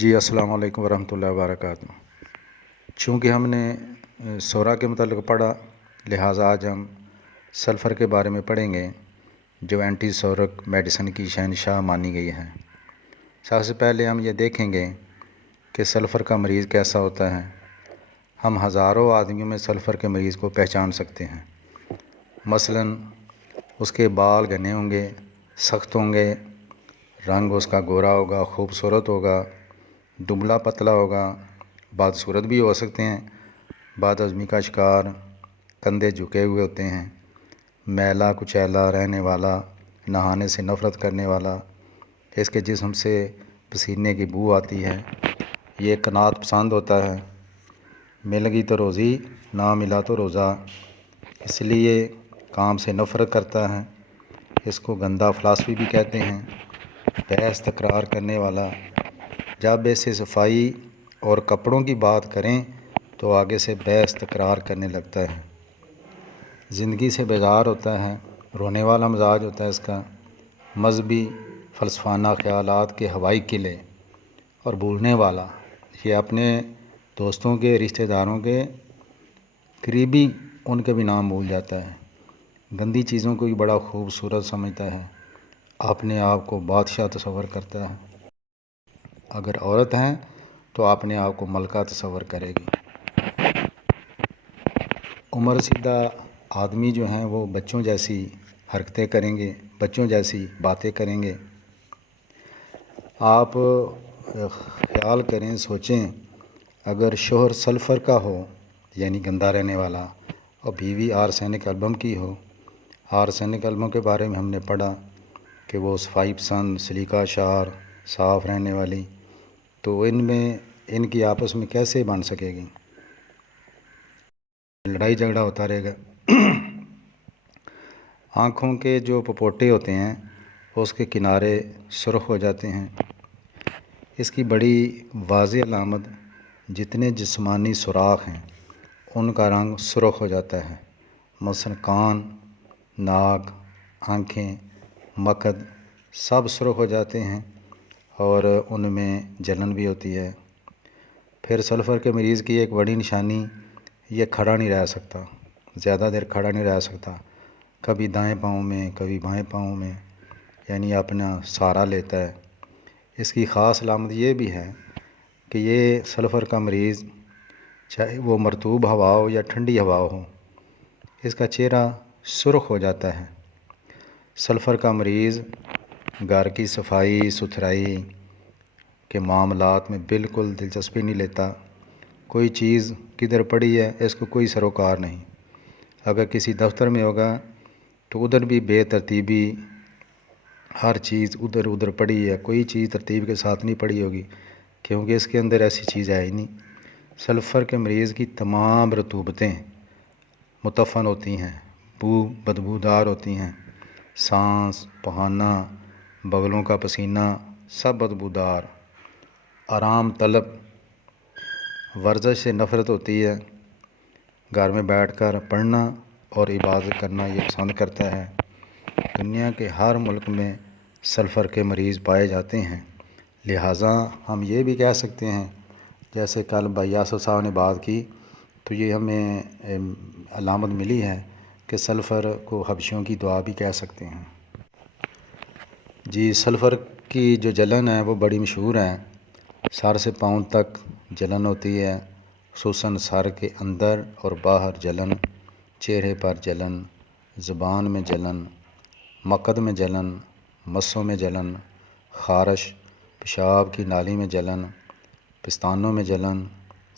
جی السلام علیکم ورحمۃ اللہ وبرکاتہ۔ چونکہ ہم نے سورا کے متعلق پڑھا، لہٰذا آج ہم سلفر کے بارے میں پڑھیں گے جو اینٹی سورک میڈیسن کی شہنشاہ مانی گئی ہے۔ سب سے پہلے ہم یہ دیکھیں گے کہ سلفر کا مریض کیسا ہوتا ہے۔ ہم ہزاروں آدمیوں میں سلفر کے مریض کو پہچان سکتے ہیں۔ مثلاً اس کے بال گھنے ہوں گے، سخت ہوں گے، رنگ اس کا گورا ہوگا، خوبصورت ہوگا، دبلا پتلا ہوگا، بدصورت بھی ہو سکتے ہیں، بد ہضمی کا شکار، کندھے جھکے ہوئے ہوتے ہیں، میلا کچیلا رہنے والا، نہانے سے نفرت کرنے والا، اس کے جسم سے پسینے کی بو آتی ہے، یہ قناعت پسند ہوتا ہے، مل گئی تو روزی، نہ ملا تو روزہ، اس لیے کام سے نفرت کرتا ہے، اس کو گندا فلاسفی بھی کہتے ہیں، بحث تکرار کرنے والا، جب ایسے صفائی اور کپڑوں کی بات کریں تو آگے سے بحث تکرار کرنے لگتا ہے، زندگی سے بیزار ہوتا ہے، رونے والا مزاج ہوتا ہے اس کا، مذہبی فلسفانہ خیالات کے ہوائی قلعے اور بھولنے والا، یہ اپنے دوستوں کے، رشتہ داروں کے قریبی ان کے بھی نام بھول جاتا ہے، گندی چیزوں کو بھی بڑا خوبصورت سمجھتا ہے، اپنے آپ کو بادشاہ تصور کرتا ہے، اگر عورت ہیں تو اپنے آپ کو ملکہ تصور کرے گی۔ عمر رسیدہ آدمی جو ہیں وہ بچوں جیسی حرکتیں کریں گے، بچوں جیسی باتیں کریں گے۔ آپ خیال کریں، سوچیں، اگر شوہر سلفر کا ہو یعنی گندا رہنے والا اور بیوی آرسینک البم کی ہو، آرسینک البم کے بارے میں ہم نے پڑھا کہ وہ صفائی پسند، سلیقہ شعر، صاف رہنے والی، تو ان کی آپس میں کیسے بن سکے گی؟ لڑائی جھگڑا ہوتا رہے گا۔ آنکھوں کے جو پپوٹے ہوتے ہیں اس کے کنارے سرخ ہو جاتے ہیں۔ اس کی بڑی واضح علامت جتنے جسمانی سوراخ ہیں ان کا رنگ سرخ ہو جاتا ہے، مثلا کان، ناک، آنکھیں، مقد سب سرخ ہو جاتے ہیں اور ان میں جلن بھی ہوتی ہے۔ پھر سلفر کے مریض کی ایک بڑی نشانی، یہ کھڑا نہیں رہ سکتا، زیادہ دیر کھڑا نہیں رہ سکتا، کبھی دائیں پاؤں میں کبھی بائیں پاؤں میں، یعنی اپنا سہارا لیتا ہے۔ اس کی خاص علامت یہ بھی ہے کہ یہ سلفر کا مریض چاہے وہ مرطوب ہوا ہو یا ٹھنڈی ہوا ہو، اس کا چہرہ سرخ ہو جاتا ہے۔ سلفر کا مریض گھر کی صفائی ستھرائی کے معاملات میں بالکل دلچسپی نہیں لیتا، کوئی چیز کدھر پڑی ہے اس کو کوئی سروکار نہیں، اگر کسی دفتر میں ہوگا تو ادھر بھی بے ترتیبی، ہر چیز ادھر ادھر پڑی ہے، کوئی چیز ترتیب کے ساتھ نہیں پڑی ہوگی کیونکہ اس کے اندر ایسی چیز ہے ہی نہیں۔ سلفر کے مریض کی تمام رطوبتیں متفن ہوتی ہیں، بدبودار ہوتی ہیں، سانس، پہانا، بغلوں کا پسینہ سب بدبودار، آرام طلب، ورزش سے نفرت ہوتی ہے، گھر میں بیٹھ کر پڑھنا اور عبادت کرنا یہ پسند کرتا ہے۔ دنیا کے ہر ملک میں سلفر کے مریض پائے جاتے ہیں، لہٰذا ہم یہ بھی کہہ سکتے ہیں، جیسے کل بھائی یاسر صاحب نے بات کی تو یہ ہمیں علامت ملی ہے کہ سلفر کو حبشیوں کی دعا بھی کہہ سکتے ہیں۔ جی سلفر کی جو جلن ہے وہ بڑی مشہور ہے، سر سے پاؤں تک جلن ہوتی ہے، خصوصاً سر کے اندر اور باہر جلن، چہرے پر جلن، زبان میں جلن، مقد میں جلن، مسوں میں جلن، خارش، پیشاب کی نالی میں جلن، پستانوں میں جلن،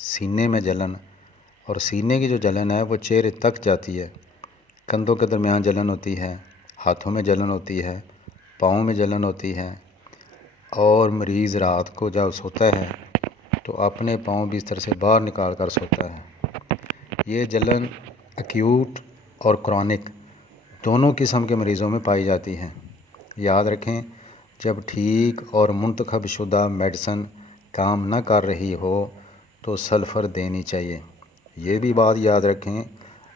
سینے میں جلن، اور سینے کی جو جلن ہے وہ چہرے تک جاتی ہے، کندھوں کے درمیان جلن ہوتی ہے، ہاتھوں میں جلن ہوتی ہے، پاؤں میں جلن ہوتی ہے، اور مریض رات کو جب سوتا ہے تو اپنے پاؤں بستر سے باہر نکال کر سوتا ہے۔ یہ جلن ایکیوٹ اور کرونک دونوں قسم کے مریضوں میں پائی جاتی ہے۔ یاد رکھیں، جب ٹھیک اور منتخب شدہ میڈیسن کام نہ کر رہی ہو تو سلفر دینی چاہیے۔ یہ بھی بات یاد رکھیں،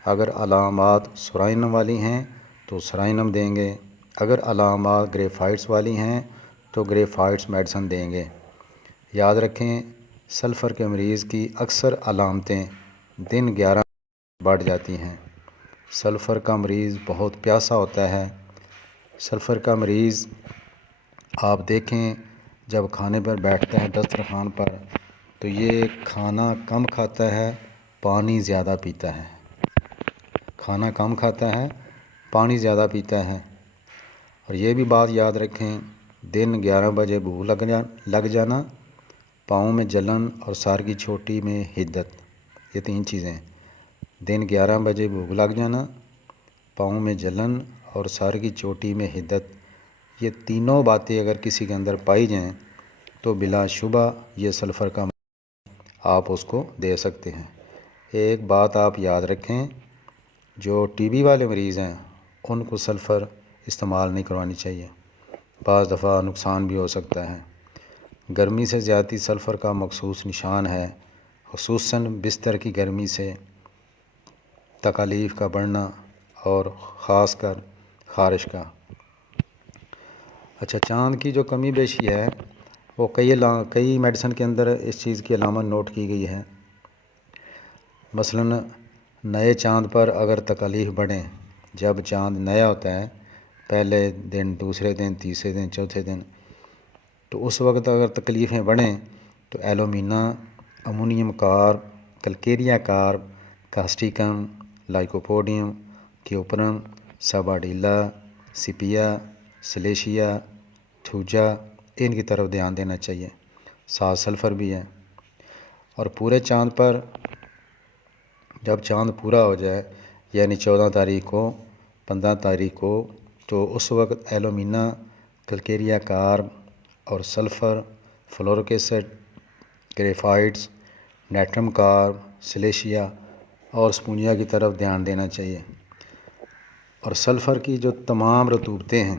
اگر علامات سورائنم والی ہیں تو سورائنم دیں گے، اگر علامات گریفائٹس والی ہیں تو گریفائٹس میڈیسن دیں گے۔ یاد رکھیں سلفر کے مریض کی اکثر علامتیں دن 11 بڑھ جاتی ہیں۔ سلفر کا مریض بہت پیاسا ہوتا ہے۔ سلفر کا مریض آپ دیکھیں جب کھانے پر بیٹھتا ہے دسترخوان پر تو یہ کھانا کم کھاتا ہے، پانی زیادہ پیتا ہے۔ کھانا کم کھاتا ہے، پانی زیادہ پیتا ہے۔ اور یہ بھی بات یاد رکھیں دن 11 بجے بھوک لگ جانا، پاؤں میں جلن اور سر کی چوٹی میں حدت، یہ 3 چیزیں۔ دن 11 بجے بھوک لگ جانا، پاؤں میں جلن اور سر کی چوٹی میں حدت، یہ تینوں باتیں اگر کسی کے اندر پائی جائیں تو بلا شبہ یہ سلفر کا آپ اس کو دے سکتے ہیں۔ ایک بات آپ یاد رکھیں جو ٹی بی والے مریض ہیں ان کو سلفر استعمال نہیں کروانی چاہیے، بعض دفعہ نقصان بھی ہو سکتا ہے۔ گرمی سے زیادتی سلفر کا مخصوص نشان ہے، خصوصاً بستر کی گرمی سے تکالیف کا بڑھنا اور خاص کر خارش کا۔ اچھا، چاند کی جو کمی بیشی ہے وہ کئی میڈیسن کے اندر اس چیز کی علامت نوٹ کی گئی ہے۔ مثلاً نئے چاند پر اگر تکالیف بڑھیں، جب چاند نیا ہوتا ہے پہلے دن، دوسرے دن، تیسرے دن، چوتھے دن، تو اس وقت اگر تکلیفیں بڑھیں تو ایلومینا، امونیم کارب، کلکیریا کارب، کاسٹیکم، لائکوپوڈیم، کیوپرم، ساباڈیلا، سپیا، سلیشیا، تھوجا، ان کی طرف دھیان دینا چاہیے۔ ساتھ سلفر بھی ہے۔ اور پورے چاند پر جب چاند پورا ہو جائے یعنی 14 تاریخ کو، 15 تاریخ کو، تو اس وقت ایلومینا، کلکیریا کارب اور سلفر، فلورک ایسڈ، گریفائٹس، نیٹرم کارب، سلیشیا اور اسپونجیا کی طرف دھیان دینا چاہیے۔ اور سلفر کی جو تمام رطوبتیں ہیں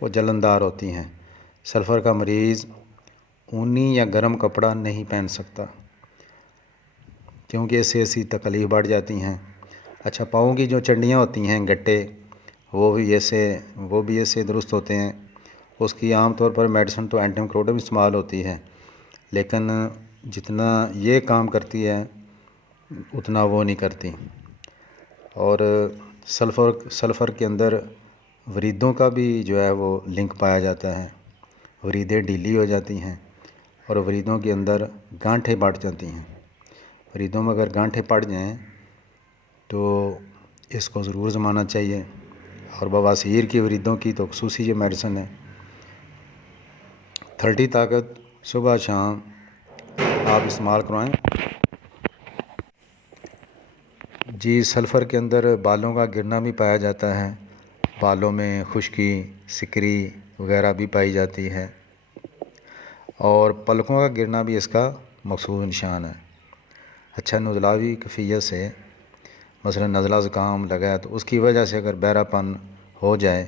وہ جلندار ہوتی ہیں۔ سلفر کا مریض اونی یا گرم کپڑا نہیں پہن سکتا کیونکہ اس سے ایسی تکلیف بڑھ جاتی ہیں۔ اچھا، پاؤں کی جو چنڈیاں ہوتی ہیں، گٹے، وہ بھی ایسے درست ہوتے ہیں۔ اس کی عام طور پر میڈیسن تو اینٹی مائکروٹم استعمال ہوتی ہے، لیکن جتنا یہ کام کرتی ہے اتنا وہ نہیں کرتی۔ اور سلفر کے اندر وریدوں کا بھی جو ہے وہ لنک پایا جاتا ہے۔ وریدیں ڈھیلی ہو جاتی ہیں اور وریدوں کے اندر گانٹھیں بڑھ جاتی ہیں۔ وریدوں میں اگر گانٹھیں پڑ جائیں تو اس کو ضرور آزمانا چاہیے۔ اور بواسیر کی وریدوں کی تو خصوصی یہ میڈیسن ہے۔ 30 طاقت صبح شام آپ استعمال کروائیں۔ جی، سلفر کے اندر بالوں کا گرنا بھی پایا جاتا ہے، بالوں میں خشکی، سکری وغیرہ بھی پائی جاتی ہے، اور پلکوں کا گرنا بھی اس کا مخصوص نشان ہے۔ اچھا، نزلاوی کیفیت سے مثلا نزلہ زکام لگا ہے تو اس کی وجہ سے اگر بہرا پن ہو جائے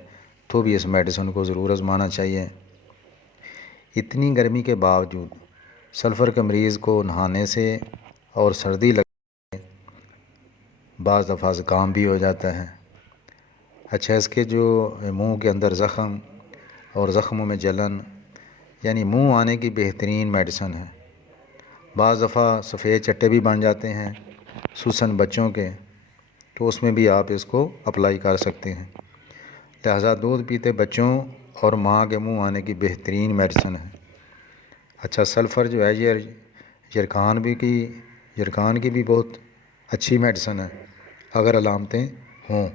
تو بھی اس میڈیسن کو ضرور آزمانا چاہیے۔ اتنی گرمی کے باوجود سلفر کے مریض کو نہانے سے اور سردی لگنے سے بعض دفعہ زکام بھی ہو جاتا ہے۔ اچھا، اس کے جو منہ کے اندر زخم اور زخموں میں جلن، یعنی منہ آنے کی بہترین میڈیسن ہے۔ بعض دفعہ سفید چٹے بھی بن جاتے ہیں خصوصاً بچوں کے، تو اس میں بھی آپ اس کو اپلائی کر سکتے ہیں۔ لہٰذا دودھ پیتے بچوں اور ماں کے منہ آنے کی بہترین میڈیسن ہے۔ اچھا، سلفر جو ہے یہ یرکان کی بھی بہت اچھی میڈیسن ہے اگر علامتیں ہوں۔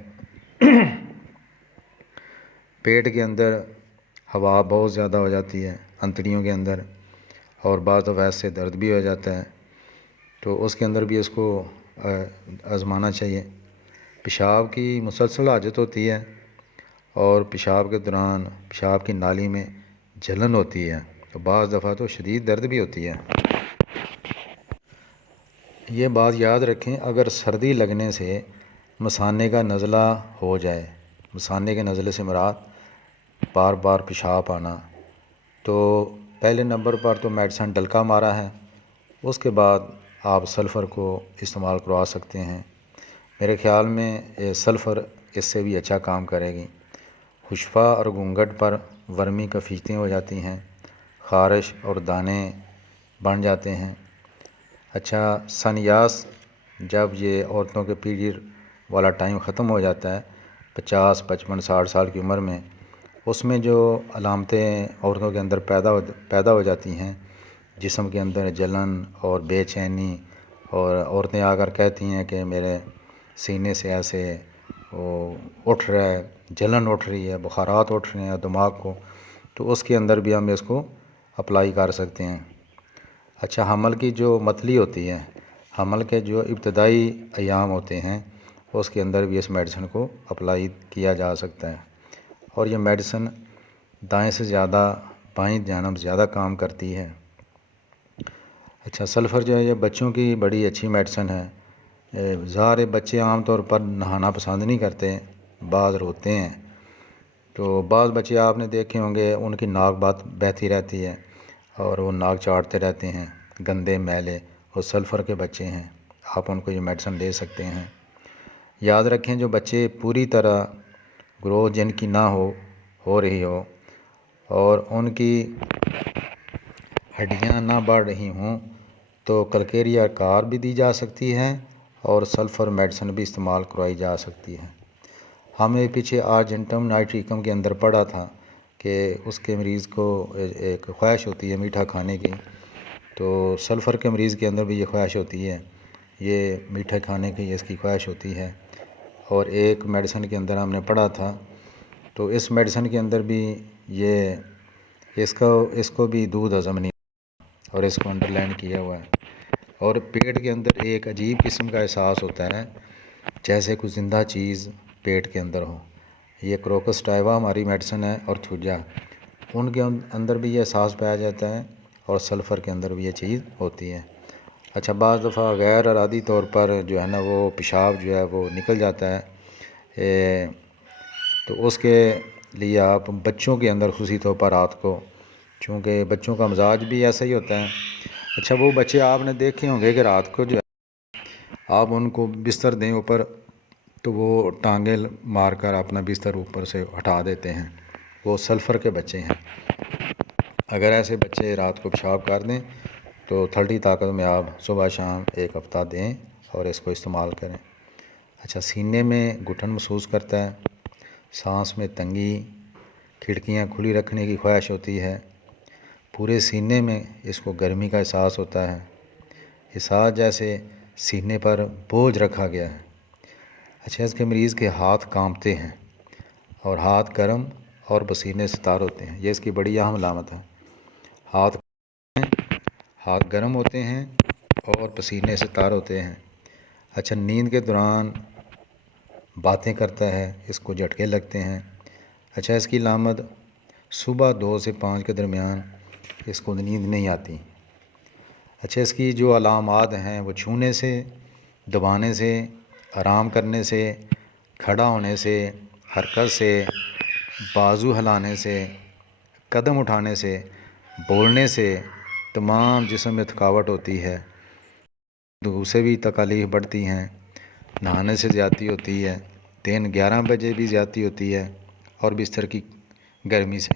پیٹ کے اندر ہوا بہت زیادہ ہو جاتی ہے انتڑیوں کے اندر، اور بعض دفعہ ایسے درد بھی ہو جاتا ہے، تو اس کے اندر بھی اس کو آزمانا چاہیے۔ پیشاب کی مسلسل حاجت ہوتی ہے اور پیشاب کے دوران پیشاب کی نالی میں جلن ہوتی ہے، تو بعض دفعہ تو شدید درد بھی ہوتی ہے۔ یہ بات یاد رکھیں اگر سردی لگنے سے مثانے کا نزلہ ہو جائے، مثانے کے نزلے سے مراد بار بار پیشاب آنا، تو پہلے نمبر پر تو میڈیسن ڈلکا مارا ہے، اس کے بعد آپ سلفر کو استعمال کروا سکتے ہیں۔ میرے خیال میں سلفر اس سے بھی اچھا کام کرے گی۔ خشفا اور گھونگھٹ پر ورمی کفیتیں ہو جاتی ہیں، خارش اور دانے بن جاتے ہیں۔ اچھا، سنیاس، جب یہ عورتوں کے پیریڈ والا ٹائم ختم ہو جاتا ہے 50، 55، 60 سال کی عمر میں، اس میں جو علامتیں عورتوں کے اندر پیدا ہو جاتی ہیں، جسم کے اندر جلن اور بے چینی، اور عورتیں آ کر کہتی ہیں کہ میرے سینے سے ایسے وہ اٹھ رہا ہے، جلن اٹھ رہی ہے، بخارات اٹھ رہے ہیں دماغ کو، تو اس کے اندر بھی ہم اس کو اپلائی کر سکتے ہیں۔ اچھا، حمل کی جو متلی ہوتی ہے، حمل کے جو ابتدائی ایام ہوتے ہیں، اس کے اندر بھی اس میڈیسن کو اپلائی کیا جا سکتا ہے، اور یہ میڈیسن دائیں سے زیادہ بائیں جانب زیادہ کام کرتی ہے۔ اچھا، سلفر جو ہے یہ بچوں کی بڑی اچھی میڈیسن ہے۔ ظاہر بچے عام طور پر نہانا پسند نہیں کرتے، بعض روتے ہیں، تو بعض بچے آپ نے دیکھے ہوں گے ان کی ناک بہتی رہتی ہے اور وہ ناک چاٹتے رہتے ہیں، گندے میلے، اور سلفر کے بچے ہیں، آپ ان کو یہ میڈیسن دے سکتے ہیں۔ یاد رکھیں، جو بچے پوری طرح گروتھ جن کی نہ ہو رہی ہو اور ان کی ہڈیاں نہ بڑھ رہی ہوں، تو کلکیریا کار بھی دی جا سکتی ہے اور سلفر میڈیسن بھی استعمال کروائی جا سکتی ہے۔ ہمیں پیچھے آرجنٹم نائٹریکم کے اندر پڑھا تھا کہ اس کے مریض کو ایک خواہش ہوتی ہے میٹھا کھانے کی، تو سلفر کے مریض کے اندر بھی یہ خواہش ہوتی ہے، یہ میٹھا کھانے کی اس کی خواہش ہوتی ہے۔ اور ایک میڈیسن کے اندر ہم نے پڑھا تھا، تو اس میڈیسن کے اندر بھی یہ اس کو بھی دودھ ہضم نہیں، اور اس کو انڈر لائن کیا ہوا ہے، اور پیٹ کے اندر ایک عجیب قسم کا احساس ہوتا ہے جیسے کوئی زندہ چیز پیٹ کے اندر ہو۔ یہ کروکس ٹائوا ہماری میڈیسن ہے، اور تھوجا، ان کے اندر بھی یہ احساس پایا جاتا ہے، اور سلفر کے اندر بھی یہ چیز ہوتی ہے۔ اچھا، بعض دفعہ غیر ارادی طور پر جو ہے نا وہ پیشاب جو ہے وہ نکل جاتا ہے، تو اس کے لیے آپ بچوں کے اندر خصوصی طور پر رات کو، چونکہ بچوں کا مزاج بھی ایسا ہی ہوتا ہے۔ اچھا، وہ بچے آپ نے دیکھے ہوں گے کہ رات کو جو ہے آپ ان کو بستر دیں اوپر، تو وہ ٹانگیں مار کر اپنا بستر اوپر سے ہٹا دیتے ہیں، وہ سلفر کے بچے ہیں۔ اگر ایسے بچے رات کو پیشاب کر دیں تو ٹھنڈی طاقت میں آپ صبح شام 1 ہفتہ دیں اور اس کو استعمال کریں۔ اچھا، سینے میں گھٹن محسوس کرتا ہے، سانس میں تنگی، کھڑکیاں کھلی رکھنے کی خواہش ہوتی ہے، پورے سینے میں اس کو گرمی کا احساس ہوتا ہے، احساس جیسے سینے پر بوجھ رکھا گیا ہے۔ اچھا، اس کے مریض کے ہاتھ کانپتے ہیں اور ہاتھ گرم اور پسینے سے تار ہوتے ہیں، یہ اس کی بڑی اہم علامت ہے۔ ہاتھ گرم ہوتے ہیں اور پسینے سے تار ہوتے ہیں۔ اچھا، نیند کے دوران باتیں کرتا ہے، اس کو جھٹکے لگتے ہیں۔ اچھا، اس کی علامت صبح 2 سے 5 کے درمیان اس کو نیند نہیں آتی۔ اچھا، اس کی جو علامات ہیں وہ چھونے سے، دبانے سے، آرام کرنے سے، کھڑا ہونے سے، حرکت سے، بازو ہلانے سے، قدم اٹھانے سے، بولنے سے، تمام جسم میں تھکاوٹ ہوتی ہے، دھوپ سے بھی تکالیف بڑھتی ہیں، نہانے سے زیادتی ہوتی ہے، دن 11 بجے بھی زیادتی ہوتی ہے، اور بستر کی گرمی سے۔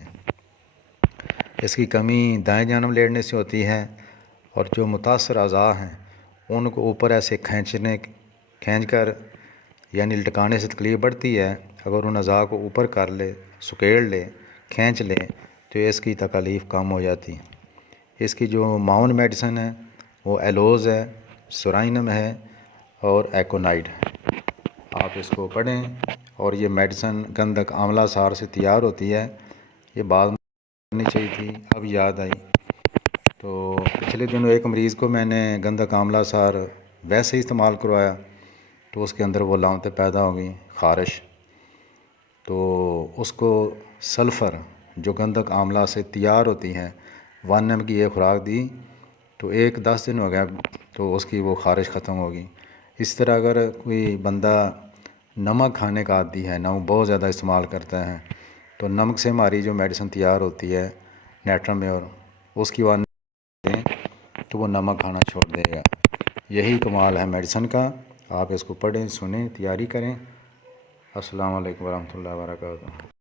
اس کی کمی دائیں جانب لیٹنے سے ہوتی ہے، اور جو متاثر اعضاء ہیں ان کو اوپر ایسے کھینچ کر یعنی لٹکانے سے تکلیف بڑھتی ہے۔ اگر ان اعضاء کو اوپر کر لے، سکیڑ لے، کھینچ لے، تو اس کی تکالیف کم ہو جاتی ہے۔ اس کی جو معاون میڈیسن ہے وہ ایلوز ہے، سورائنم ہے، اور ایکونائڈ ہے۔ آپ اس کو پڑھیں، اور یہ میڈیسن گندھک آملہ سار سے تیار ہوتی ہے۔ یہ بعد میں کرنی چاہیے تھی، اب یاد آئی۔ تو پچھلے دنوں ایک مریض کو میں نے گندھک آملہ سار ویسے ہی استعمال کروایا، تو اس کے اندر وہ علامتیں پیدا ہو گئیں، خارش۔ تو اس کو سلفر جو گندھک آملہ سے تیار ہوتی ہیں 1 mg کی ایک خوراک دی، تو 10 دن ہو گیا تو اس کی وہ خارش ختم ہوگی۔ اس طرح اگر کوئی بندہ نمک کھانے کا عادی ہے، نمک بہت زیادہ استعمال کرتا ہے، تو نمک سے ہماری جو میڈیسن تیار ہوتی ہے نیٹرم میں، اور اس کی دیں تو وہ نمک کھانا چھوڑ دے گا۔ یہی کمال ہے میڈیسن کا۔ آپ اس کو پڑھیں، سنیں، تیاری کریں۔ السلام علیکم ورحمۃ اللہ وبرکاتہ۔